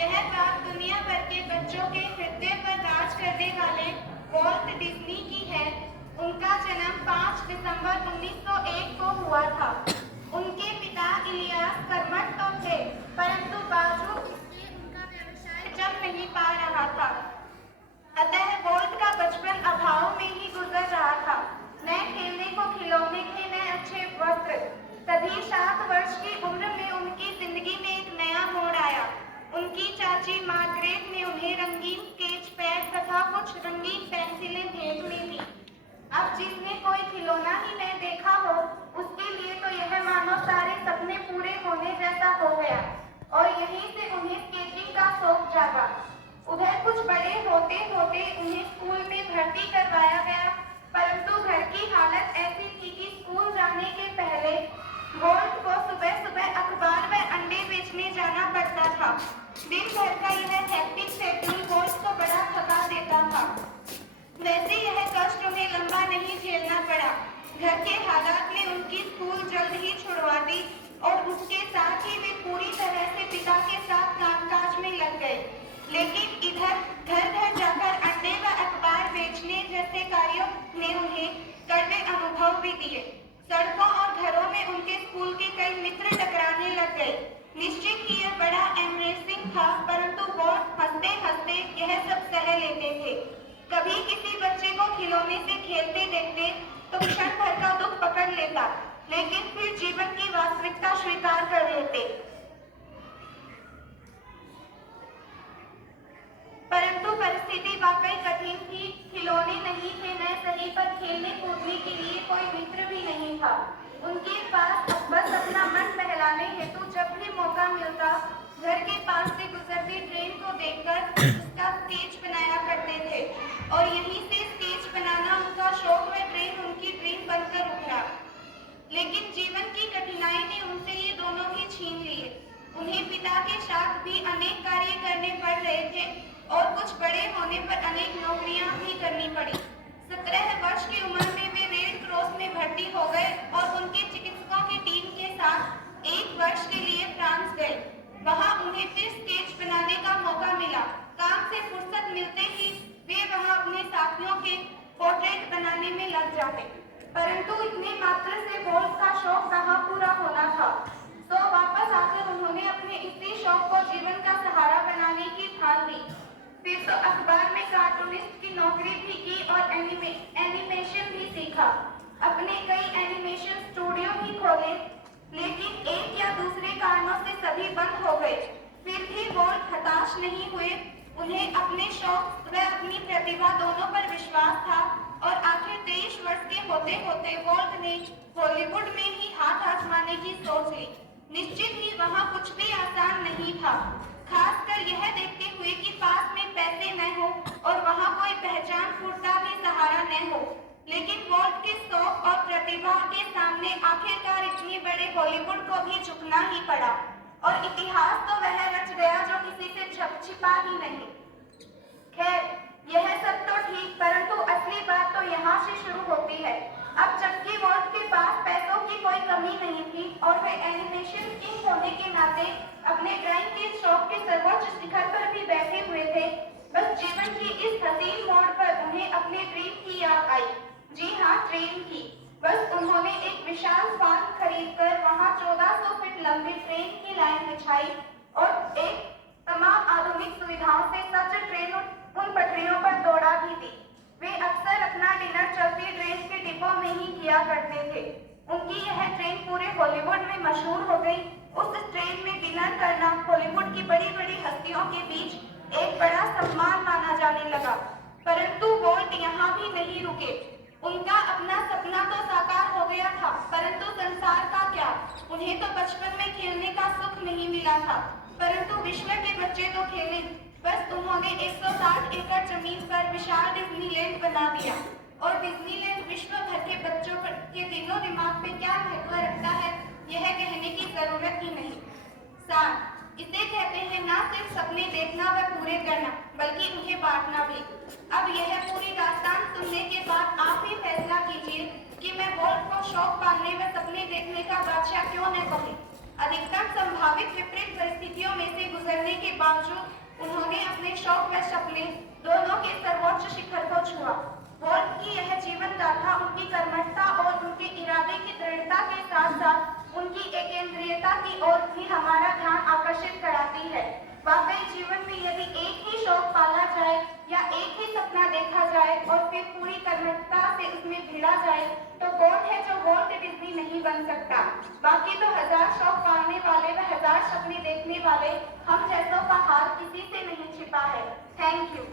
यह बात दुनिया भर के बच्चों के हृदय पर राज करने वाले वॉल्ट डिज्नी की है। उनका जन्म 5 दिसंबर 1901 को हुआ था। उनके पिता इलियास कर्मठ तो थे, परंतु बावजूद इसके उनका व्यवसाय जम नहीं पा रहा था। अतः वॉल्ट का बचपन अभाव में ही गुजर रहा था। न खेलने को खिलौने थे, न अच्छे वस्त्र। तभी 7 वर्ष की उम्र में उनकी जिंदगी में एक नया मोड़ आया। उनकी चाची मार्गरेट ने उन्हें रंगीन स्केच पैड तथा कुछ रंगीन पेंसिलें भेंट में दी। अब जिसने कोई खिलौना ही नहीं देखा हो, उसके लिए तो यह मानो सारे सपने पूरे होने जैसा हो गया, और यहीं से उन्हें स्केचिंग का शौक जागा। उधर कुछ बड़े होते होते उन्हें स्कूल में भर्ती करवाया गया, परंतु घर की हालत ऐसी थी कि स्कूल जाने के पहले वॉल्ट को सुबह सुबह अखबार व अंडे बेचने जाना पड़ता था। दिन भर का यह हेक्टिक शेड्यूल वॉल्ट को बड़ा थका देता था। वैसे यह कष्ट उन्हें लंबा नहीं झेलना पड़ा। घर के हालात ने उनकी स्कूल जल्द ही छुड़वा दी, और उसके साथ ही वे पूरी तरह से पिता के साथ कामकाज में लग गए। लेकिन इधर घर घर जाकर अंडे व अखबार बेचने जैसे कार्यों ने उन्हें कड़वे अनुभव भी दिए। सड़कों और घरों में उनके स्कूल के कई मित्र टकराने लग गए। निश्चित ही यह बड़ा एम्बरेसिंग था, परंतु वो हंसते हंसते यह सब सह लेते थे। कभी किसी बच्चे को खिलौने से खेलते देखते तो क्षण भर का दुख पकड़ लेता, लेकिन फिर जीवन की वास्तविकता स्वीकार कर लेते। परंतु परिस्थिति वाकई कठिन थी। खिलौने नहीं थे, न सही पर खेलने कूदने के लिए कोई मित्र भी नहीं था। उनके पास बस अपना मन बहलाने हेतु जब भी मौका मिलता, घर के पास से गुजरती ट्रेन को देखकर उसका स्केच बनाया करते थे, और यहीं से स्केच बनाना उनका शौक व ट्रेन उनकी ड्रीम बनकर उभरा। लेकिन जीवन की कठिनाई ने उनसे ये दोनों ही छीन लिए। उन्हें पिता के साथ भी अनेक कार्य करने पड़ रहे थे, और कुछ बड़े होने पर अनेक नौकरियां भी करनी पड़ी। 17 वर्ष की उम्र में वे रेड क्रॉस में भर्ती हो गए और उनके चिकित्सकों की टीम के साथ 1 वर्ष के लिए फ्रांस गए। वहां उन्हें फिर स्केच बनाने का मौका मिला। काम से फुर्सत मिलते ही वे वहां अपने साथियों के पोर्ट्रेट बनाने में लग जाते, परंतु इतने मात्र से वॉल्ट का शौक कहाँ पूरा होना था। तो वापस आकर उन्होंने अपने इसी शौक को जीवन का सहारा बनाने की ठान ली। फिर तो अखबार में कार्टूनिस्ट की नौकरी भी की और एनिमेशन भी सीखा। अपने कई एनिमेशन स्टूडियो भी खोले, लेकिन एक या दूसरे कारणों से सभी बंद हो गए। फिर भी वॉल्ट हताश नहीं हुए। उन्हें अपने शौक व अपनी प्रतिभा दोनों पर विश्वास था, और आखिर 23 वर्ष के होते होते वॉल्ट ने हॉलीवुड में ही हाथ आजमाने की सोच ली। निश्चित ही वहाँ कुछ भी आसान नहीं था, खासकर यह देखते हुए कि पास में पैसे न हो और वहाँ कोई पहचान फूटता भी सहारा न हो। लेकिन वॉल्ट के शौक और प्रतिभा के सामने आखिरकार इतने बड़े हॉलीवुड को भी झुकना ही पड़ा, और इतिहास तो वह रच गया जो किसी से छिपा ही नहीं। खैर, यह सब तो ठीक, परंतु असली बात तो यहाँ से शुरू होती है। अब जबकि वॉल्ट के पास पैसों की कोई कमी नहीं थी, और वे एनिमेशन किंग होने के नाते अपने ड्राइंग के शौक के सर्वोच्च शिखर पर भी बैठे हुए थे, बस जीवन की इस हसीन मोड़ पर उन्हें अपने ड्रीम की याद आई। जी हाँ, ट्रेन की। बस उन्होंने एक विशाल फार्म खरीदकर वहाँ 1400 फीट लंबी ट्रेन की लाइन बिछाई, और एक तमाम आधुनिक सुविधाओं से सज्ज ट्रेन उन पटरियों पर दौड़ा भी दी। वे अक्सर अपना डिनर चलती ट्रेन के डिब्बों में ही किया करते थे। उनकी यह ट्रेन पूरे हॉलीवुड में मशहूर हो गई। उस ट्रेन में डिनर करना हॉलीवुड की बड़ी बड़ी हस्तियों के बीच एक बड़ा सम्मान माना जाने लगा। परंतु वॉल्ट यहाँ भी नहीं रुके। उनका अपना सपना तो साकार हो गया था, परंतु संसार का क्या। उन्हें तो बचपन में खेलने का सुख नहीं मिला था, परंतु विश्व के बच्चे तो खेले। बस उन्होंने 160 एकड़ जमीन पर विशाल डिज्नीलैंड बना दिया, और डिज्नीलैंड विश्व भर के बच्चों के दिलो दिमाग पे क्या महत्व रखता है, यह कहने की जरूरत ही नहीं। सार, इसे कहते हैं ना सिर्फ सपने देखना व पूरे करना, बल्कि उन्हें बांटना भी। अब यह पूरी दास्तान सुनने के बाद आप ही फैसला कीजिए कि मैं वॉल्ट को शौक पालने व सपने देखने का बादशाह क्यों न कहूं। अधिकतम संभावित विपरीत परिस्थितियों में से गुजरने के बावजूद उन्होंने अपने शौक व सपने दोनों के सर्वोच्च शिखर को छुआ। वॉल्ट की यह जीवन गाथा उनकी कर्मठता और उनके इरादे की दृढ़ता के साथ साथ उनकी एकेंद्रियता की ओर भी हमारा ध्यान आकर्षित कराती है। वाकई जीवन में यदि एक ही शौक पाला जाए या एक ही सपना देखा जाए और फिर पूरी कर्मठता से उसमें भिड़ा जाए तो कौन है जो वॉल्ट डिज्नी नहीं बन सकता। बाकी तो हजार शौक पालने वाले व हजार सपने देखने वाले हम जैसों का हाल किसी से नहीं छिपा है। Thank you.